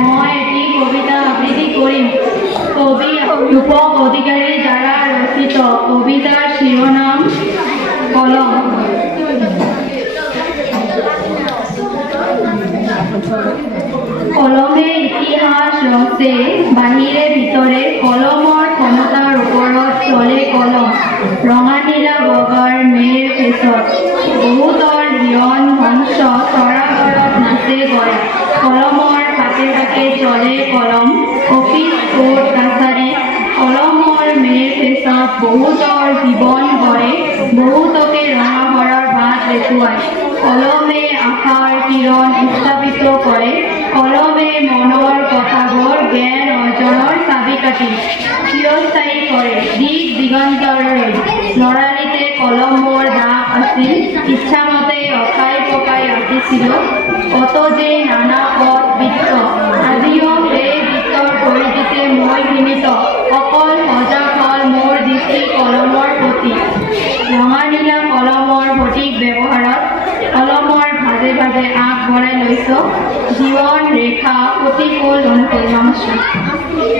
মই এটি কবিতা আবৃত্তি কৰিম। কবি ৰূপক অধিকাৰীৰ দ্বাৰা ৰচিত। কবিতাৰ শিৰোনাম কলম। কলমে ইতিহাস ৰচে, বাহিৰে ভিতৰে কলমৰ ক্ষমতাৰ ওপৰত চলে কলম। ৰঙা নীলা বগাৰ মেৰ ফেচত বহুতৰ জীৱন ধ্বংস, তৰাবৰত নাচে গয়া। কলমৰ পাতে পাতে চলে কলম, অফিচ কোৰ্ট কাছাৰী। কলমৰ মেৰ ফেচত বহুতৰ জীৱন গঢ়ে, বহুতকে ৰঙা ঘৰৰ বাট দেখুৱায়। কলমে আশাৰ কিৰণ উত্থাপিত কৰে, কলমে মনৰ কথাবোৰ জ্ঞান অৰ্জনৰ চাবিকাঠি চিৰস্থায়ী কৰে দিক দিগন্তৰলৈ। লৰালিতে কলমৰ দাগ আছিল, ইচ্ছামতে অকাই পকাই আঁকিছিলোঁ। কত যে নানা পথ বৃত্ত, আজিও সেই বৃত্তৰ পৰিধিতে মই সীমিত। অকল সজাগ হ'ল মোৰ দৃষ্টি কলমৰ প্ৰতি। ৰঙা নীলা কলমৰ সঠিক ব্যৱহাৰত কলমৰ ভাজে ভাজে আগ বঢ়াই লৈছোঁ জীৱন ৰেখা প্ৰতিকূল অনুকূল। নমস্কাৰ।